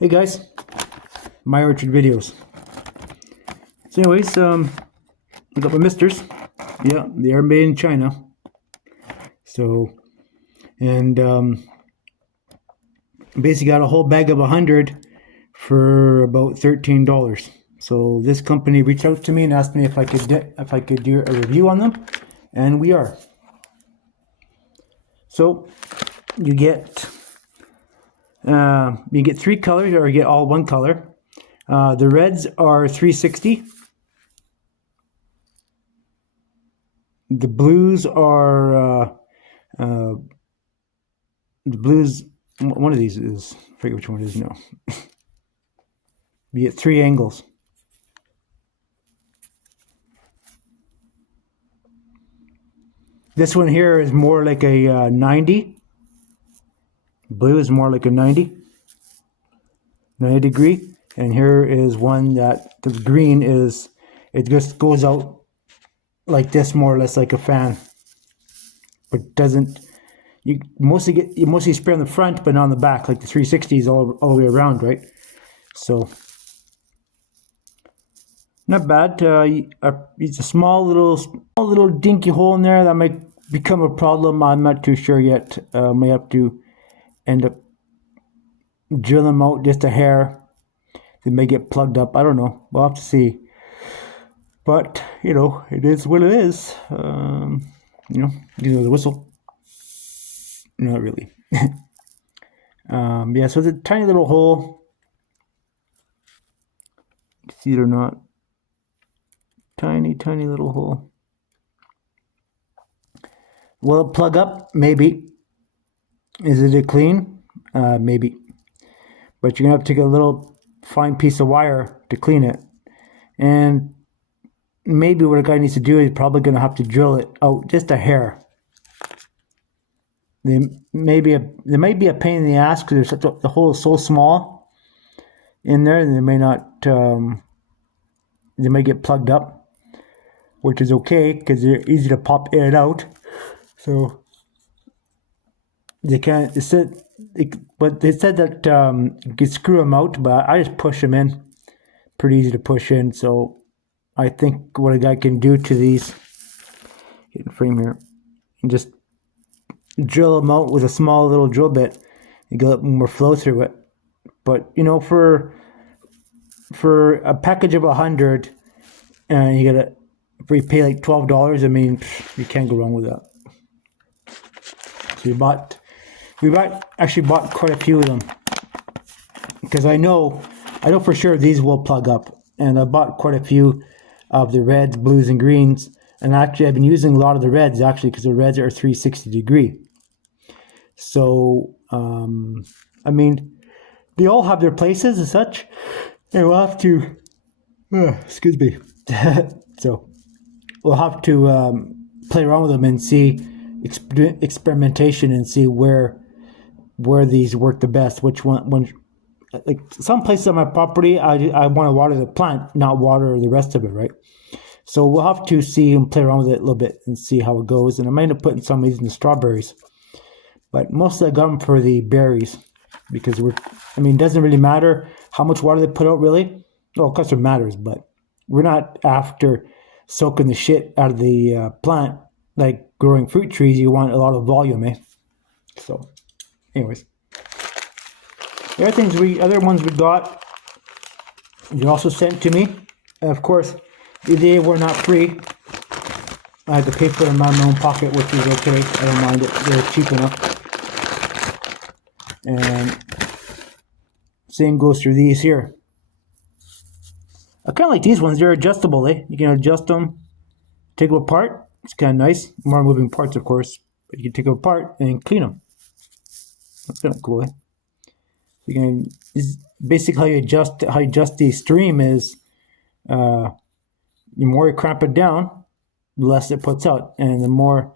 Hey guys, my orchard videos. So anyways, I got my misters. Yeah, they are made in China. So, and basically got a whole bag of 100 for about $13. So this company reached out to me and asked me if I could do a review on them, and we are. So you get three colors, or you get all one color. The reds are 360. The blues are one of these is, I forget which one it is now. You get three angles. This one here is more like a 90. Blue is more like a 90 degree. And here is one that the green is, it just goes out like this, more or less like a fan. But doesn't, you mostly spray on the front, but not on the back, like the 360s all the way around, right? So, not bad. It's a small little dinky hole in there that might become a problem. I'm not too sure yet. May have to end up drilling them out just a hair. They may get plugged up. I don't know. We'll have to see. But you know, it is what it is. The whistle. Not really. Yeah. So it's a tiny little hole. See it or not? Tiny little hole. Will it plug up? Maybe. Is it a clean? Maybe. But you're gonna have to take a little fine piece of wire to clean it. And maybe what a guy needs to do is probably gonna have to drill it out just a hair. There might be a pain in the ass because the hole is so small in there, and they may not. They may get plugged up, which is okay because they're easy to pop in and out. So they can't. But they said that you could screw them out, but I just push them in. Pretty easy to push in. So I think what a guy can do to these, get in frame here, and just drill them out with a small little drill bit. You get a little more flow through it. But you know, for a package of 100, and you pay like $12. I mean, you can't go wrong with that. So we actually bought quite a few of them because I know for sure these will plug up, and I bought quite a few of the reds, blues, and greens. And actually, I've been using a lot of the reds actually because the reds are 360 degree. So, I mean, they all have their places and such. And we'll have to, excuse me. So, we'll have to play around with them and see experimentation and see where these work the best. Which one? Like some places on my property, I want to water the plant, not water the rest of it, right? So we'll have to see and play around with it a little bit and see how it goes. And I might end up putting some of these in the strawberries. But mostly I got them for the berries because it doesn't really matter how much water they put out, really. Well, of course it matters, but we're not after soaking the shit out of the plant like growing fruit trees. You want a lot of volume, eh? So, anyways. The other ones we got, you also sent to me. And of course, they were not free. I had to pay for them out of my own pocket, which is okay. I don't mind it. They're cheap enough. And same goes through these here. I kind of like these ones. They're adjustable, eh? You can adjust them, take them apart. It's kind of nice. More moving parts, of course. But you can take them apart and clean them. That's kind of cool, eh? You can, basically how you adjust the stream is the more you cramp it down, the less it puts out, and the more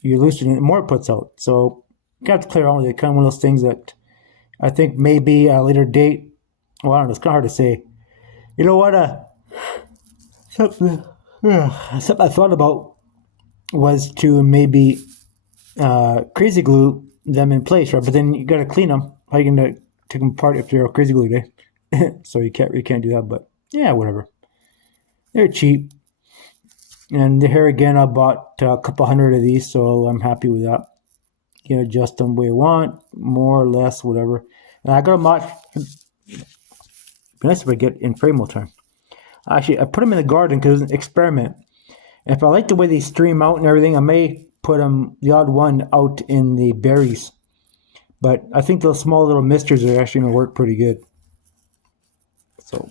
you loosen it, the more it puts out. So you have to play around with it. Kind of one of those things that I think maybe at a later date. Well, I don't know. It's kind of hard to say. You know what? Something I thought about was to maybe crazy glue them in place, right? But then you got to clean them. How are you gonna take them apart if they're all crazy glued, eh? So you can't do that, but yeah, whatever. They're cheap. And here again, I bought a couple hundred of these, so I'm happy with that. You can adjust them the way you want, more or less, whatever. And I got them out. It'd be nice if I get in frame all the time. Actually, I put them in the garden because it's an experiment. And if I like the way they stream out and everything, I may put them, the odd one, out in the berries. But I think those small little misters are actually going to work pretty good. So,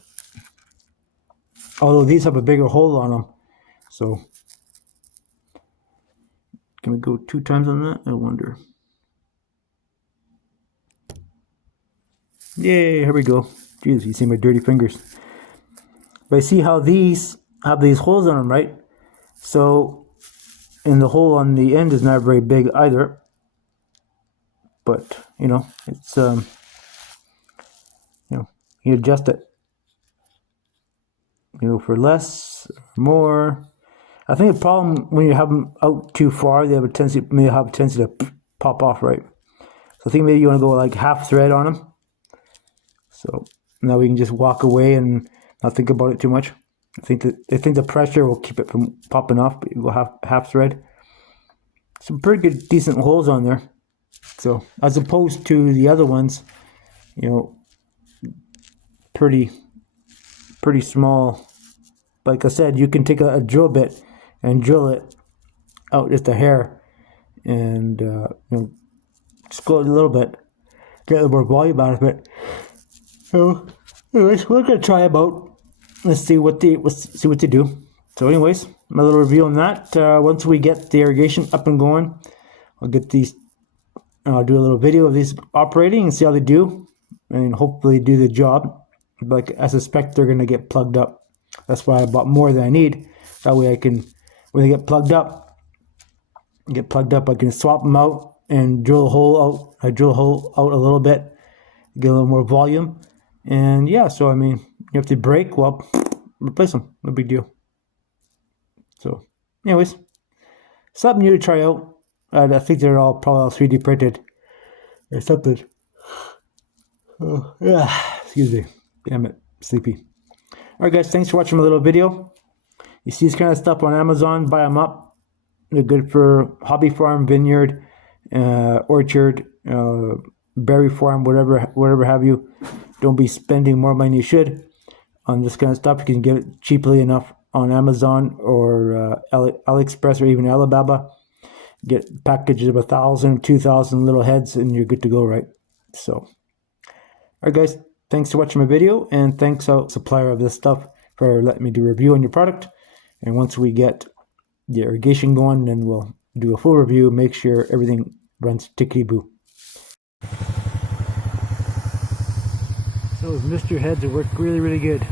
although these have a bigger hole on them. So, can we go 2 times on that? I wonder. Yay, here we go. Jeez, you see my dirty fingers. But I see how these have these holes on them, right? So, and the hole on the end is not very big either. But, you know, it's, you know, you adjust it. You know, for less, more. I think the problem when you have them out too far, they have a tendency to pop off, right? So I think maybe you want to go like half thread on them. So now we can just walk away and not think about it too much. I think the pressure will keep it from popping off, but you go half thread. Some pretty good, decent holes on there. So as opposed to the other ones, you know, pretty small. Like I said, you can take a drill bit and drill it out just a hair, and you know, just go a little bit, get a little more volume out of it. So, anyways, we're gonna try them out. Let's see what they do. So, anyways, my little review on that. Once we get the irrigation up and going, I'll get these. I'll do a little video of these operating and see how they do, and hopefully do the job. Like I suspect they're gonna get plugged up. That's why I bought more than I need. That way I can, when they get plugged up, I can swap them out and drill a hole out. I drill a hole out a little bit, get a little more volume. And yeah, so I mean, if they break, well, replace them. No big deal. So, anyways, something new to try out. I think they're all probably all 3D printed or something. Oh, yeah, excuse me. Damn it, sleepy. Alright guys, thanks for watching my little video. You see this kind of stuff on Amazon, buy them up. They're good for hobby farm, vineyard, orchard, berry farm, whatever have you. Don't be spending more money than you should on this kind of stuff. You can get it cheaply enough on Amazon or AliExpress or even Alibaba. Get packages of 1,000, 2,000 little heads and you're good to go, right? So, alright guys, thanks for watching my video, and thanks out supplier of this stuff for letting me do a review on your product. And once we get the irrigation going, then we'll do a full review, make sure everything runs tickety-boo. So those Mr. heads have worked really, really good.